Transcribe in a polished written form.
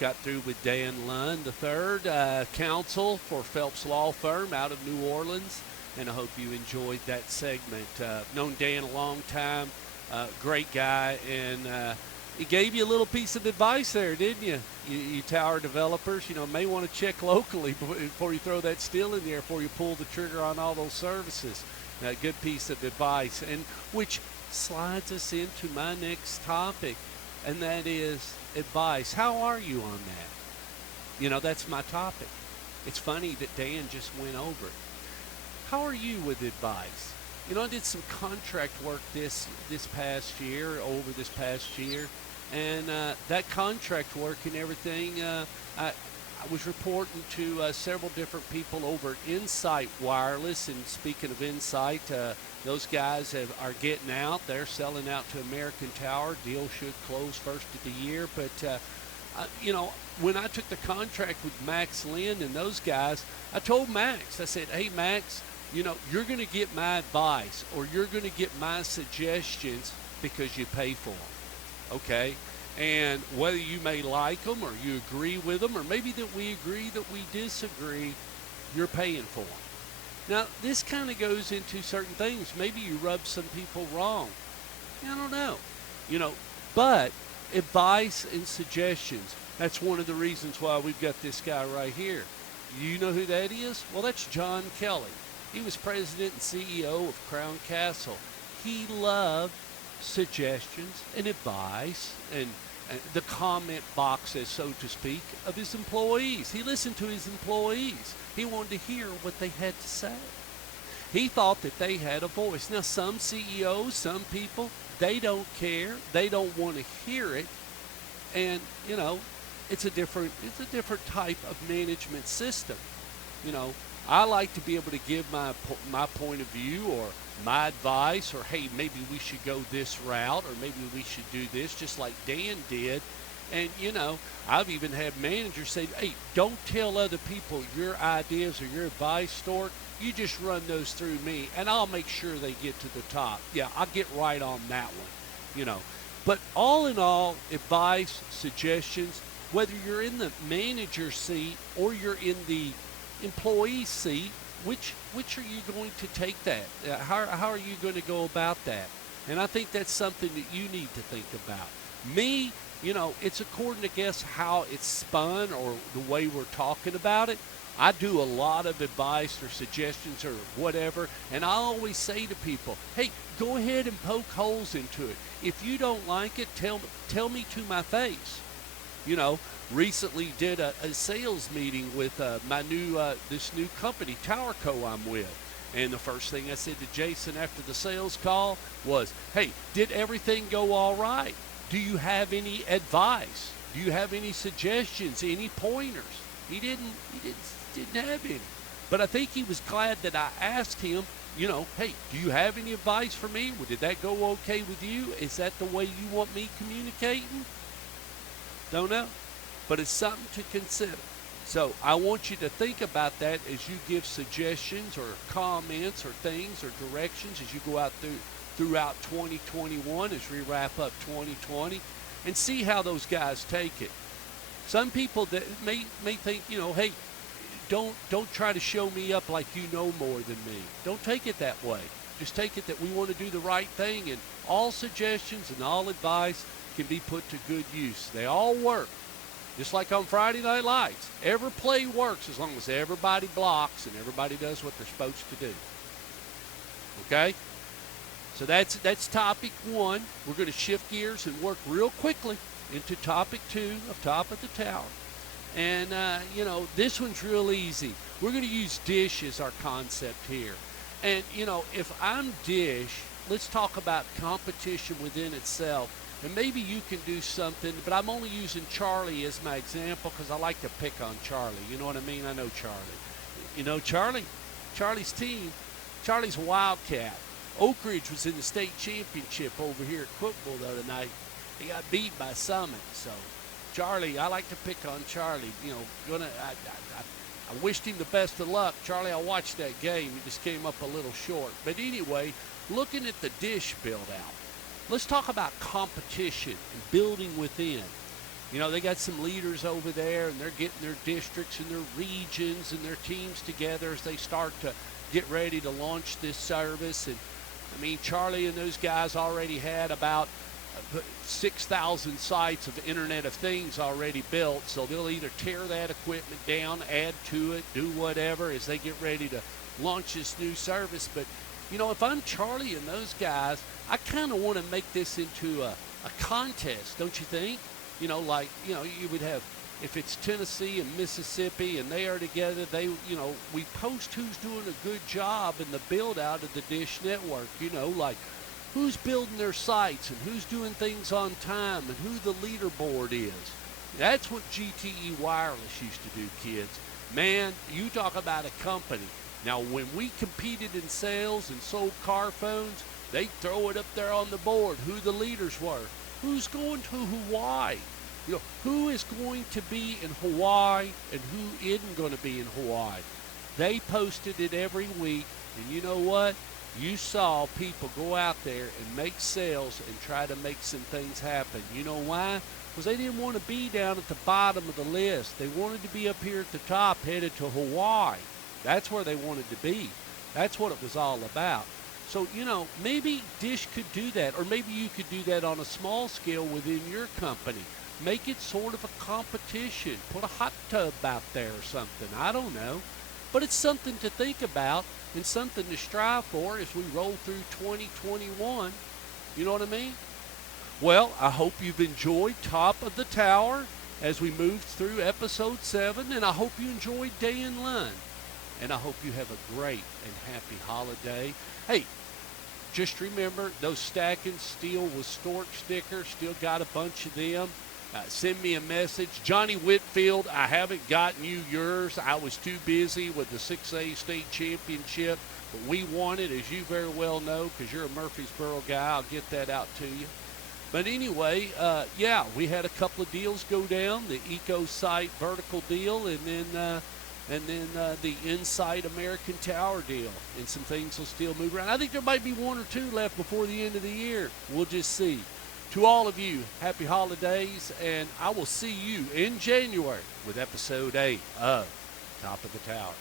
got through with Dan Lund III, counsel for Phelps Law Firm out of New Orleans, and I hope you enjoyed that segment. Known Dan a long time, great guy, and he gave you a little piece of advice there, didn't you? You tower developers, may want to check locally before you throw that steel in there, before you pull the trigger on all those services. A good piece of advice, and which slides us into my next topic, and that is advice. How are you on that? That's my topic. It's funny that Dan just went over it. How are you with advice? I did some contract work this past year, and that contract work and everything, I was reporting to several different people over at Insight Wireless, and speaking of Insight, those guys are getting out. They're selling out to American Tower. Deal should close first of the year, but when I took the contract with Max Lynn and those guys, I told Max, I said, hey, Max, you're going to get my advice or you're going to get my suggestions because you pay for them, okay? And whether you may like them or you agree with them, or maybe that we agree that we disagree, you're paying for them. Now, this kind of goes into certain things. Maybe you rub some people wrong. I don't know. But advice and suggestions, that's one of the reasons why we've got this guy right here. You know who that is? Well, that's John Kelly. He was president and CEO of Crown Castle. He loved suggestions and advice and the comment boxes, so to speak, of his employees. He listened to his employees. He wanted to hear what they had to say. He thought that they had a voice. Now, some CEOs, some people, they don't care. They don't want to hear it. And, it's a different type of management system. I like to be able to give my point of view or my advice, or hey, maybe we should go this route, or maybe we should do this, just like Dan did. And I've even had managers say, hey, don't tell other people your ideas or your advice, Stork. You just run those through me and I'll make sure they get to the top. Yeah, I'll get right on that one. But all in all, advice, suggestions, whether you're in the manager seat or you're in the employee seat, which are you going to take that? How are you going to go about that? And I think that's something that you need to think about. Me, it's according to guess how it's spun or the way we're talking about it. I do a lot of advice or suggestions or whatever, and I always say to people, hey, go ahead and poke holes into it. If you don't like it, tell me to my face. Recently did a sales meeting with this new company, TowerCo, I'm with. And the first thing I said to Jason after the sales call was, hey, did everything go all right? Do you have any advice? Do you have any suggestions, any pointers? He didn't have any. But I think he was glad that I asked him, hey, do you have any advice for me? Well, did that go okay with you? Is that the way you want me communicating? Don't know. But it's something to consider. So I want you to think about that as you give suggestions or comments or things or directions as you go out throughout 2021, as we wrap up 2020, and see how those guys take it. Some people that may think, hey, don't try to show me up like you know more than me. Don't take it that way. Just take it that we want to do the right thing, and all suggestions and all advice can be put to good use. They all work. Just like on Friday Night Lights. Every play works as long as everybody blocks and everybody does what they're supposed to do. Okay? So that's topic one. We're going to shift gears and work real quickly into topic two of Top of the Tower. And, this one's real easy. We're going to use Dish as our concept here. And, if I'm Dish, let's talk about competition within itself. And maybe you can do something, but I'm only using Charlie as my example because I like to pick on Charlie. You know what I mean? I know Charlie. Charlie's team, Charlie's a Wildcat. Oak Ridge was in the state championship over here at football the other night. He got beat by Summit. So, Charlie, I like to pick on Charlie. I wished him the best of luck. Charlie, I watched that game. He just came up a little short. But anyway, looking at the Dish build-out, let's talk about competition and building within. They got some leaders over there, and they're getting their districts and their regions and their teams together as they start to get ready to launch this service. And I mean, Charlie and those guys already had about 6,000 sites of Internet of Things already built, so they'll either tear that equipment down, add to it, do whatever as they get ready to launch this new service. But, if I'm Charlie and those guys, I kind of want to make this into a contest, don't you think? You would have, if it's Tennessee and Mississippi and they are together, we post who's doing a good job in the build out of the Dish Network, like who's building their sites and who's doing things on time and who the leaderboard is. That's what GTE Wireless used to do, kids. Man, you talk about a company. Now, when we competed in sales and sold car phones, they throw it up there on the board, who the leaders were. Who's going to Hawaii? Who is going to be in Hawaii and who isn't going to be in Hawaii? They posted it every week, and you know what? You saw people go out there and make sales and try to make some things happen. You know why? Because they didn't want to be down at the bottom of the list. They wanted to be up here at the top, headed to Hawaii. That's where they wanted to be. That's what it was all about. So, maybe Dish could do that, or maybe you could do that on a small scale within your company. Make it sort of a competition. Put a hot tub out there or something. I don't know. But it's something to think about and something to strive for as we roll through 2021. You know what I mean? Well, I hope you've enjoyed Top of the Tower as we moved through episode 7, and I hope you enjoyed Day in Lund. And I hope you have a great and happy holiday. Hey, just remember those Stacking Steel with Stork stickers. Still got a bunch of them. Send me a message. Johnny Whitfield, I haven't gotten you yours. I was too busy with the 6A state championship, but we won it, as you very well know, because you're a Murfreesboro guy. I'll get that out to you. But anyway, we had a couple of deals go down, the EcoSite vertical deal, and then the Insight American Tower deal, and some things will still move around. I think there might be one or two left before the end of the year. We'll just see. To all of you, happy holidays, and I will see you in January with episode 8 of Top of the Tower.